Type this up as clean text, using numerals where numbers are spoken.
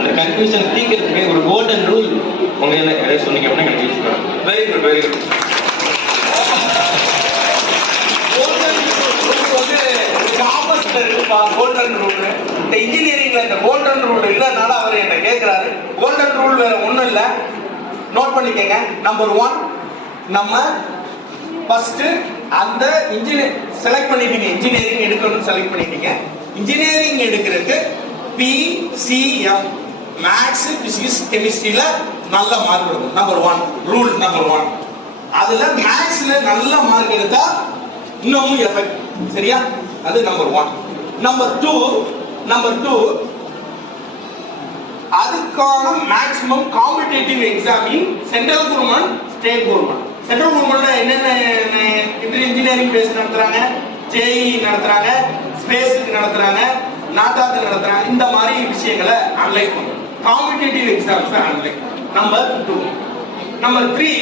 அந்த கன்ஃபியூஷன் தீர்க்கிறதுக்கு ஒரு golden rule உங்க எதாவது சொன்னீங்க அப்படின்னா எனக்கு யூஸ் பண்ணும். Very good very good. Golden rule இந்த இன்ஜினியரிங்ல இந்த கோல்டன் ரூல் இல்லனால அவர் என்ன கேட்கிறாரு. கோல்டன் ரூல் வேற ஒண்ணும் இல்ல, நோட் பண்ணிக்கங்க. நம்பர் 1, நம்ம ஃபர்ஸ்ட் அந்த இன்ஜினியர் செலக்ட் பண்ணிட்டீங்க, இன்ஜினியரிங் எடுக்கணும்னு செலக்ட் பண்ணிட்டீங்க. இன்ஜினியரிங் எடுக்கிறதுக்கு PCM மேத்ஸ் பிசிக்ஸ் கெமிஸ்ட்ரியில நல்ல மார்க் எடுக்கணும். Number 1 rule number 1. அதுல மேத்ஸ்ல நல்ல மார்க் எடுத்தா இன்னமும் எஃபெக்ட். சரியா? அது நம்பர் 1. நம்பர் 2 அதுக்கான maximum competitive examining central government state government. Central government என்னென்ன இன்ஜினியரிங் பேஸ் நடத்துறாங்க, JEE நடத்துறாங்க, ஸ்பேஸுக்கு நடத்துறாங்க, நாட்டாக்கு நடத்துறாங்க. இந்த மாதிரி விஷயங்களை அனலைஸ் பண்ணும். Competitive exams analyse. Number 2. Number 3